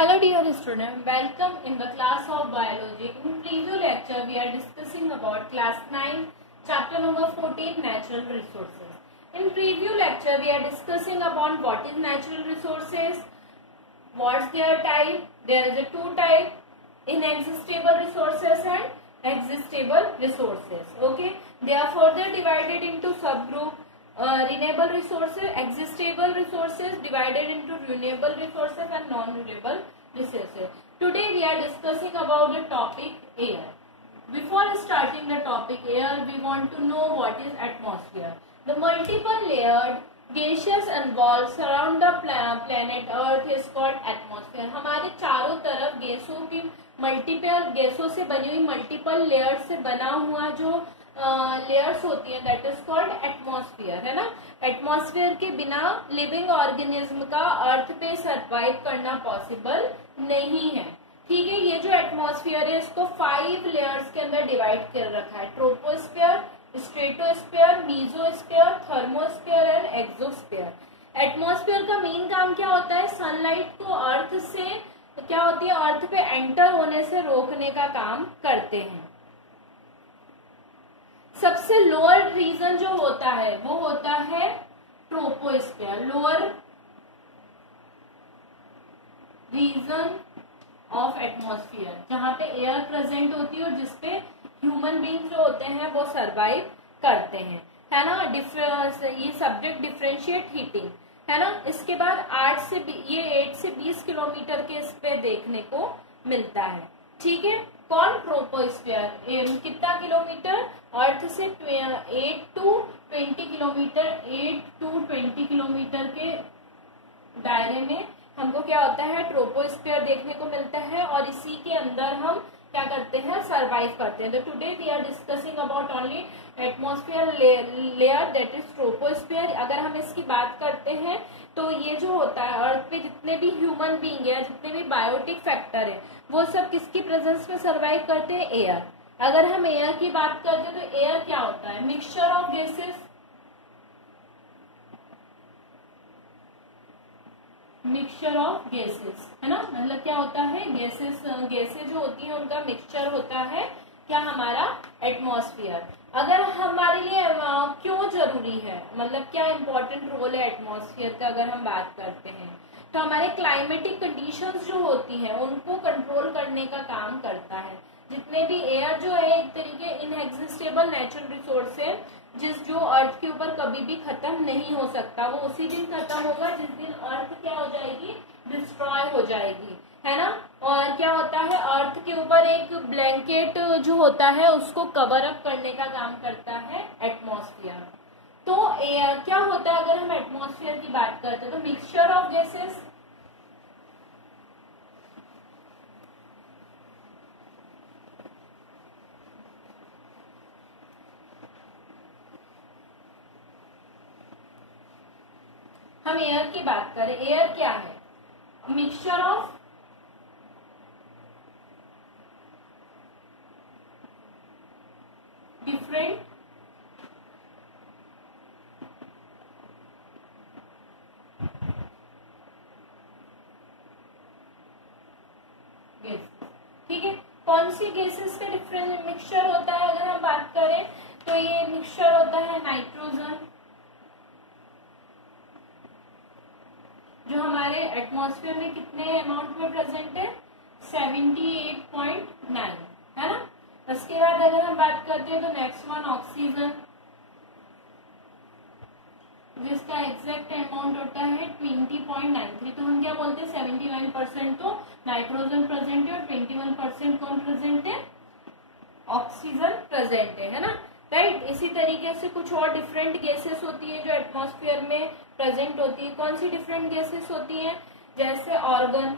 Hello dear student, welcome in the class of biology. In preview lecture we are discussing about class 9 chapter number 14 natural resources. In preview lecture we are discussing about what is natural resources, what's their type. There is a two type, inexhaustible resources and existable resources. Okay, they are further divided into subgroup. Renewable resources, existable resources divided into renewable resources and non-renewable resources. Today we are discussing about the topic air. Before starting the topic air, we want to know what is atmosphere. The multiple layered gaseous envelope surround the planet Earth is called atmosphere. हमारे चारों तरफ गैसों की multiple गैसों से बनी हुई multiple layer से बना हुआ जो लेयर्स होती हैं दैट इज कॉल्ड एटमॉस्फेयर, है ना। एटमॉस्फेयर के बिना लिविंग ऑर्गेनिज्म का अर्थ पे सरवाइव करना पॉसिबल नहीं है। ठीक है, ये जो एटमॉस्फेयर है इसको 5 लेयर्स के अंदर डिवाइड कर रखा है। Troposphere, stratosphere, mesosphere, thermosphere and exosphere. Atmosphere का मेन काम क्या होता है? सनलाइट को अर्थ से क्या होती है, अर्थ पे एंटर होने से रोकने का काम करते हैं। सबसे लोअर रीजन जो होता है वो होता है troposphere, lower region of atmosphere, जहां पे एयर प्रेजेंट होती है और जिसपे ह्यूमन बींग जो होते हैं वो सरवाइव करते हैं, है ना। ये सब्जेक्ट डिफरेंशिएट हीटिंग, है ना। इसके बाद 8 से 20 किलोमीटर के इस पे देखने को मिलता है। ठीक है, कौन? ट्रोपोस्फेयर। कितना किलोमीटर? अर्थ से 8 to 20 किलोमीटर, 8 to 20 किलोमीटर के दायरे में हमको क्या होता है, ट्रोपोस्फेयर देखने को मिलता है और इसी के अंदर हम क्या करते हैं, सरवाइव करते हैं। तो today we are discussing about only atmosphere layer that is troposphere. अगर हम इसकी बात करते हैं तो ये जो होता है अर्थ पे जितने भी ह्यूमन बीइंग है, जितने भी बायोटिक फैक्टर है, वो सब किसकी प्रेजेंस में सरवाइव करते हैं? एयर। अगर हम एयर की बात करते हैं तो एयर क्या होता है? Mixture of gases, mixture of gases, है ना। मतलब क्या होता है, गैसेस जो होती है उनका मिक्सचर होता है क्या हमारा एटमॉस्फेयर। अगर हमारे लिए क्यों जरूरी है, मतलब क्या इंपॉर्टेंट रोल है एटमॉस्फेयर का अगर हम बात करते हैं, तो हमारे क्लाइमेटिक कंडीशंस जो होती हैं उनको कंट्रोल करने का काम करता है। जितने भी एयर जो है एक तरीके इनएग्जिस्टेबल नेचुरल रिसोर्स है जो अर्थ के ऊपर कभी भी खत्म नहीं हो सकता। वो उसी दिन खत्म होगा जिस दिन अर्थ क्या हो जाएगी, डिस्ट्रॉय हो जाएगी, है ना। और क्या होता है, अर्थ के ऊपर एक ब्लैंकेट जो होता है उसको कवर अप करने का काम करता है एटमॉस्फेयर। तो एयर क्या होता है, अगर हम एटमॉस्फेयर की बात करते हैं तो मिक्सचर ऑफ गैसेस, हम एयर की बात करें, एयर क्या है? Mixture of different gases. ठीक है, कौन सी गैसेस का डिफरेंट मिक्सचर होता है अगर हम बात करें तो ये मिक्सचर होता है नाइट्रोजन, जो हमारे एटमॉस्फेयर में कितने अमाउंट में प्रेजेंट है, 78.9, है ना। उसके बाद अगर हम बात करते हैं तो नेक्स्ट वन ऑक्सीजन, जिसका एग्जैक्ट अमाउंट होता है 20.93। तो हम क्या बोलते हैं, 79% तो नाइट्रोजन प्रेजेंट है और 21% कौन प्रेजेंट है, ऑक्सीजन प्रेजेंट है ना। राइट, इसी तरीके से कुछ और डिफरेंट गैसेस होती है जो एटमॉस्फेयर में प्रेजेंट होती है। कौन सी डिफरेंट गैसेस होती हैं? जैसे ऑर्गन।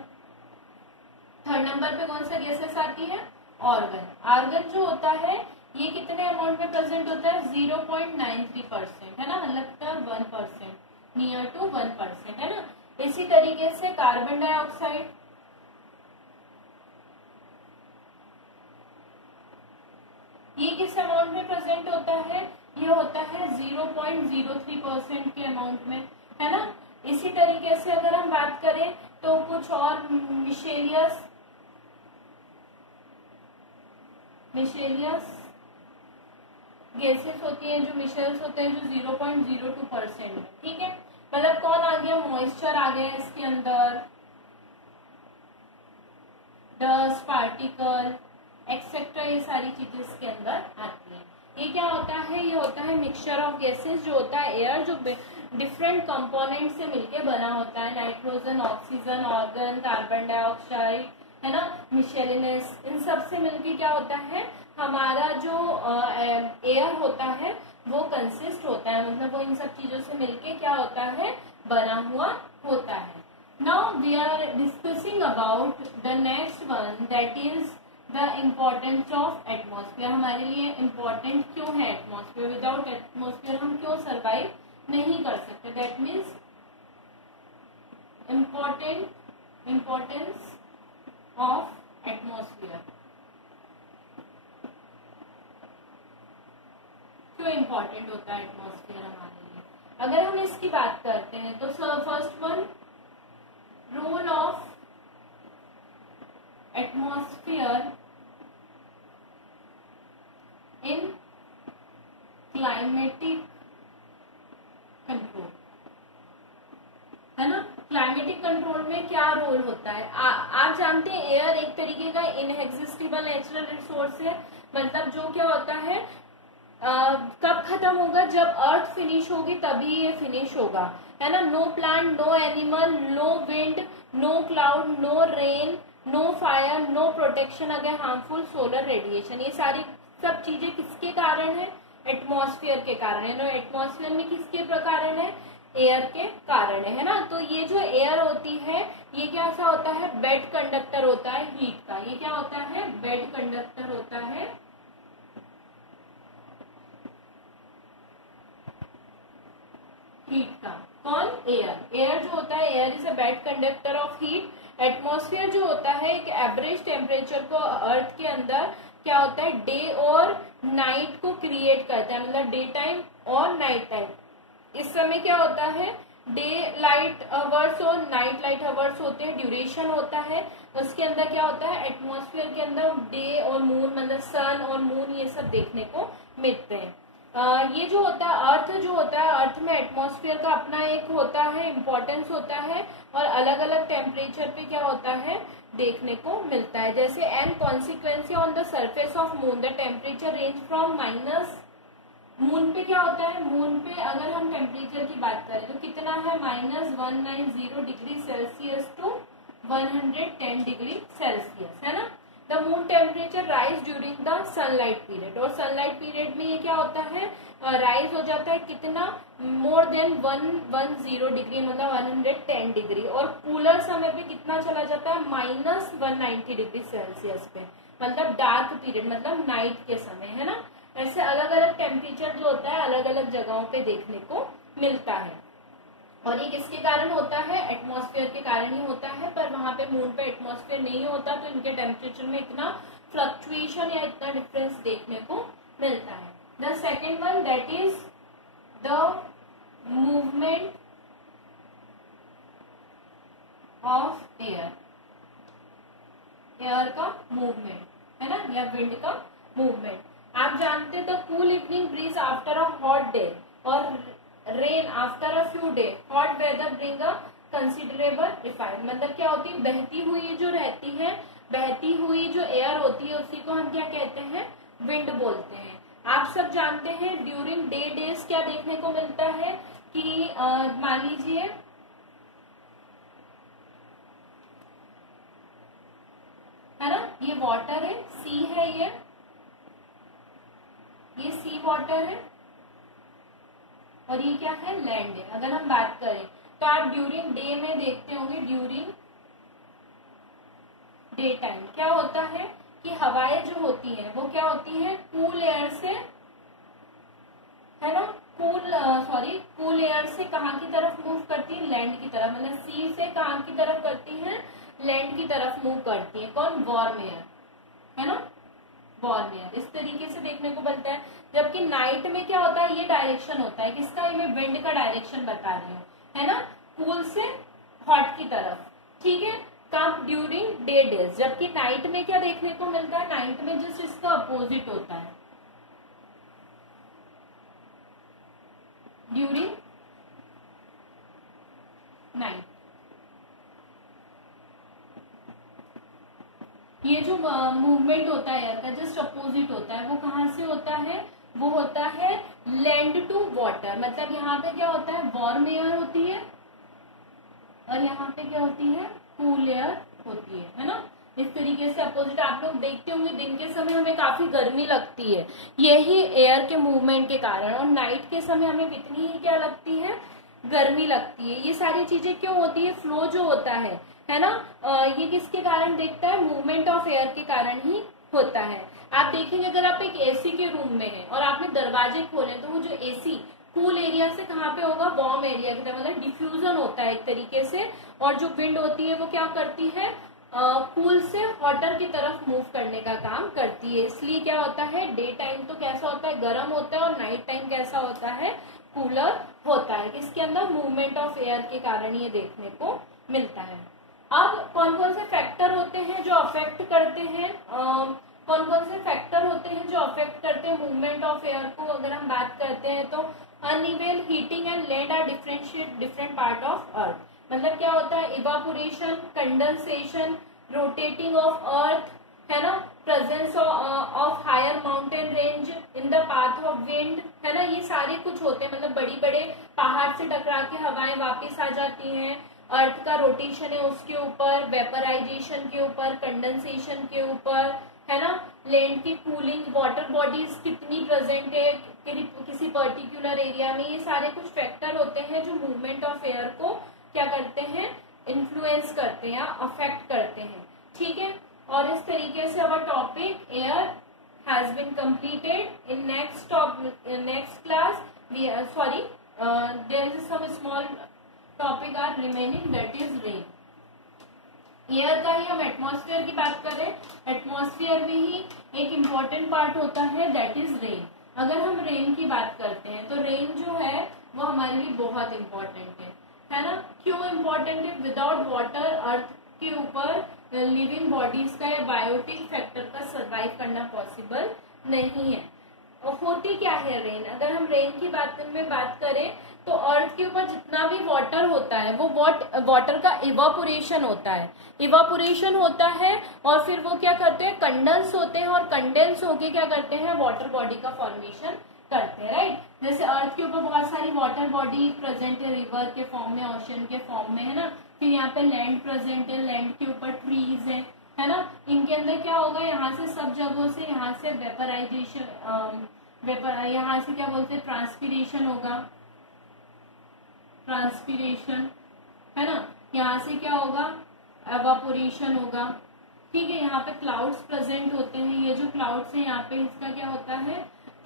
थर्ड नंबर पे कौन सा गैसेस आती है? ऑर्गन। आर्गन जो होता है ये कितने अमाउंट में प्रेजेंट होता है? 0.93%, है ना, मतलब 1%, नियर टू 1%, है ना। इसी तरीके से कार्बन डाइऑक्साइड, ये किस अमाउंट में प्रेजेंट होता है? ये होता है 0.03% के अमाउंट में, है ना। इसी तरीके से अगर हम बात करें तो कुछ और मिशेलियस गैसेस होती हैं, जो मिशेल्स होते हैं जो 0.02%, ठीक है। मतलब कौन आ गया, मॉइस्चर आ गया इसके अंदर, डस्ट पार्टिकल एक्सेट्रा, ये सारी चीजें इसके अंदर आती हैं। ये क्या होता है, ये होता है मिक्सचर ऑफ गैसेस, जो होता है एयर, जो डिफरेंट कंपोनेंट से मिलके बना होता है, nitrogen, oxygen, organ, carbon dioxide, है ना, मिशेलिनस, इन सब से मिलके क्या होता है, हमारा जो एयर होता है वो कंसिस्ट होता है, मतलब वो इन सब चीजों से मिलके क्या होता है, बना हुआ होता है। Now we are discussing about the next one, that is the importance of atmosphere. हमारे लिए इम्पोर्टेंट क्यों है एटमॉस्फेयर, विदाउट एटमॉस्फेयर हम क्यों सर्वाइव नहीं कर सकते, that means importance of atmosphere, क्यों इम्पोर्टेंट होता है एटमॉस्फेयर हमारे लिए। अगर हम इसकी बात करते हैं तो first one, role of atmosphere in climatic control, है ना। क्लाइमेटिक कंट्रोल में क्या रोल होता है, आप जानते हैं एयर एक तरीके का इनएग्जिस्टिबल नेचुरल रिसोर्स है, मतलब जो क्या होता है कब खत्म होगा, जब अर्थ फिनिश होगी तभी ये फिनिश होगा, है ना। No plant, no animal, no wind, no cloud, no rain, no fire, no protection against harmful solar radiation. ये सारी सब चीजें किसके कारण है, एटमॉस्फेयर के कारण है। नो एटमॉस्फेयर में किसके कारण है, एयर के कारण है ना। तो ये जो एयर होती है ये क्या सा होता है, बेड कंडक्टर होता है हीट का। ये क्या होता है, बेड कंडक्टर होता है हीट का। कौन, एयर। एयर जो होता है, air is a bad conductor of heat. Atmosphere जो होता है एक एवरेज टेम्परेचर को अर्थ के अंदर क्या होता है, डे और नाइट को क्रिएट करता है, मतलब डे टाइम और नाइट टाइम। इस समय क्या होता है, डे लाइट अवर्स और नाइट लाइट अवर्स होते हैं, ड्यूरेशन होता है। उसके अंदर क्या होता है, एटमॉस्फेयर के अंदर डे और मून, मतलब सन और मून, ये सब देखने को मिलते हैं। ये जो होता है अर्थ जो होता है, अर्थ में एटमॉस्फेयर का अपना एक होता है इम्पोर्टेंस होता है, और अलग अलग टेम्परेचर पे क्या होता है देखने को मिलता है। जैसे and consequently on the surface of moon the temperature range from minus, moon पे क्या होता है, मून पे अगर हम टेम्परेचर की बात करें तो कितना है, -190 degree Celsius to 110 degree Celsius, है ना। The moon temperature rise during the sunlight period, और सनलाइट पीरियड में ये क्या होता है, राइज हो जाता है कितना, मोर देन 110 डिग्री, मतलब 110 डिग्री। और कूलर समय पे कितना चला जाता है, -190 डिग्री सेल्सियस पे, मतलब डार्क पीरियड, मतलब नाइट के समय, है ना। ऐसे अलग अलग टेम्परेचर जो होता है अलग अलग जगहों पे देखने को मिलता है। और ये किसके कारण होता है, एटमॉस्फेयर के कारण ही होता है। पर वहां पे मून पे एटमॉस्फेयर नहीं होता तो इनके टेम्परेचर में इतना फ्लक्चुएशन या इतना डिफरेंस देखने को मिलता है। The second one, that is the movement of air, air का मूवमेंट, है ना, या विंड का मूवमेंट। आप जानते हैं the cool evening breeze after a hot day और rain after a few day, hot weather bring a considerable refine. मतलब क्या होती है, बहती हुई जो रहती है, बहती हुई जो एयर होती है उसी को हम क्या कहते हैं, विंड बोलते हैं। आप सब जानते हैं ड्यूरिंग डे डेज क्या देखने को मिलता है कि मान लीजिए है ना, ये वाटर है, सी है, ये सी वाटर है, और ये क्या है, लैंड है। अगर हम बात करें तो आप ड्यूरिंग डे में देखते होंगे, ड्यूरिंग डे टाइम क्या होता है कि हवाएं जो होती हैं वो क्या होती है, कूल एयर से, है ना, कूल एयर से कहाँ की तरफ मूव करती है, लैंड की तरफ, मतलब सी से कहाँ की तरफ करती है, लैंड की तरफ मूव करती है। कौन, वार्म एयर, है ना, वार्म एयर। इस तरीके से देखने को मिलता है। जबकि नाइट में क्या होता है, ये डायरेक्शन होता है किसका, ये मैं विंड का डायरेक्शन बता रही हूँ, है ना, कूल से हॉट की तरफ। ठीक है, कब ड्यूरिंग डे डेज, जबकि नाइट में क्या देखने को मिलता है, नाइट में जस्ट इसका अपोजिट होता है, ड्यूरिंग नाइट। ये जो मूवमेंट होता है एयर का जस्ट अपोजिट होता है, वो कहाँ से होता है, वो होता है लैंड टू वाटर। मतलब यहाँ पे क्या होता है, वार्म एयर होती है और यहाँ पे क्या होती है, कूल एयर होती है ना। इस तरीके से अपोजिट आप लोग देखते होंगे, दिन के समय हमें काफी गर्मी लगती है यही एयर के मूवमेंट के कारण, और नाइट के समय हमें इतनी ही क्या लगती है, गर्मी लगती है। ये सारी चीजें क्यों होती है, फ्लो जो होता है ना, ये किसके कारण देखता है, मूवमेंट ऑफ एयर के कारण ही होता है। आप देखेंगे अगर आप एक एसी के रूम में हैं और आपने दरवाजे खोले तो वो जो एसी कूल एरिया से कहाँ पे होगा, वार्म एरिया की तरफ, मतलब डिफ्यूजन होता है एक तरीके से, और जो विंड होती है वो क्या करती है, कूल से हॉटर की तरफ मूव करने का काम करती है। इसलिए क्या होता है, डे टाइम तो कैसा होता है, गर्म होता है, और नाइट टाइम कैसा होता है, कूलर होता है। इसके अंदर मूवमेंट ऑफ एयर के कारण ये देखने को मिलता है। अब कौन कौन से फैक्टर होते हैं जो अफेक्ट करते हैं, कौन कौन से फैक्टर होते हैं जो अफेक्ट करते हैं मूवमेंट ऑफ एयर को, अगर हम बात करते हैं तो uneven heating and land are different part of earth. मतलब क्या होता है, evaporation, condensation, rotating of earth है ना, presence of higher mountain range in the path of wind है ना, ये सारे कुछ होते हैं। मतलब बड़ी बड़े पहाड़ से टकरा के हवाएं वापिस आ जाती हैं, अर्थ का रोटेशन है उसके ऊपर, वेपराइजेशन के ऊपर, कंडेंसेशन के ऊपर है ना, लैंड की कूलिंग, वाटर बॉडीज कितनी प्रेजेंट है किसी पर्टिकुलर एरिया में, ये सारे कुछ फैक्टर होते हैं जो मूवमेंट ऑफ एयर को क्या करते हैं, इन्फ्लुएंस करते हैं या अफेक्ट करते हैं। ठीक है, और इस तरीके से our topic air has been completed. In next class there is some small topic are remaining, that is rain. Air का ही हम एटमॉस्फेयर की बात करें, एटमॉस्फेयर में ही एक इम्पॉर्टेंट पार्ट होता है दैट इज रेन। अगर हम रेन की बात करते हैं तो रेन जो है वो हमारे लिए बहुत इम्पोर्टेंट है ना। क्यों इम्पोर्टेंट है, विदाउट वाटर अर्थ के ऊपर लिविंग बॉडीज का या बायोटिक फैक्टर का सर्वाइव करना पॉसिबल नहीं है। और होती क्या है रेन, अगर हम रेन की बात करें तो अर्थ के ऊपर जितना भी वाटर होता है वो वाटर का इवापोरेशन होता है, इवापोरेशन होता है और फिर वो क्या करते हैं, कंडेंस होते हैं, और कंडेंस होके क्या करते हैं, वाटर बॉडी का फॉर्मेशन करते हैं, राइट। जैसे अर्थ के ऊपर बहुत सारी वाटर बॉडी प्रेजेंट है, रिवर के फॉर्म में, ओशन के फॉर्म में है ना। फिर यहाँ पे लैंड प्रेजेंट है, लैंड के ऊपर ट्रीज है ना। इनके अंदर क्या होगा, यहाँ से सब जगहों से, यहाँ से वेपराइजेशन, यहाँ से क्या बोलते हैं, ट्रांसपीरेशन होगा, ट्रांसपीरेशन है ना। यहाँ से क्या होगा, एवापोरेशन होगा। ठीक है, यहाँ पे क्लाउड्स प्रेजेंट होते हैं, ये जो क्लाउड्स है यहाँ पे इसका क्या होता है,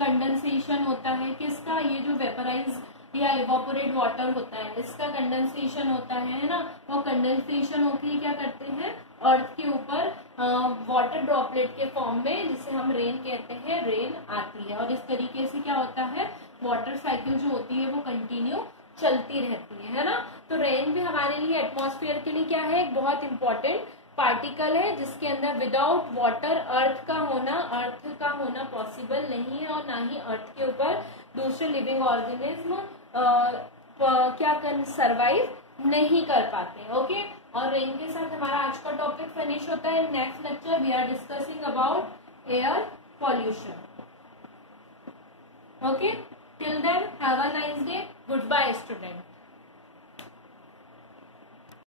कंडेंसेशन होता है। किसका, ये जो वेपराइज या इवापोरेट वाटर होता है इसका कंडेंसेशन होता है ना। वो कंडेंसेशन होकर क्या करते हैं, अर्थ के ऊपर वाटर ड्रॉपलेट के फॉर्म में, जिसे हम रेन कहते हैं, रेन आती है। और इस तरीके से क्या होता है, वाटर साइकिल जो होती है वो कंटिन्यू चलती रहती है ना। तो रेन भी हमारे लिए, एटमॉस्फेयर के लिए क्या है, एक बहुत इंपॉर्टेंट पार्टिकल है जिसके अंदर विदाउट वाटर अर्थ का होना पॉसिबल नहीं है, और ना ही अर्थ के ऊपर दूसरे लिविंग ऑर्गेनिज्म क्या कर सर्वाइव नहीं कर पाते। ओके, और रेन के साथ हमारा आज का टॉपिक फिनिश होता है। Next lecture we are discussing about air pollution. Okay, till then have a nice day, goodbye।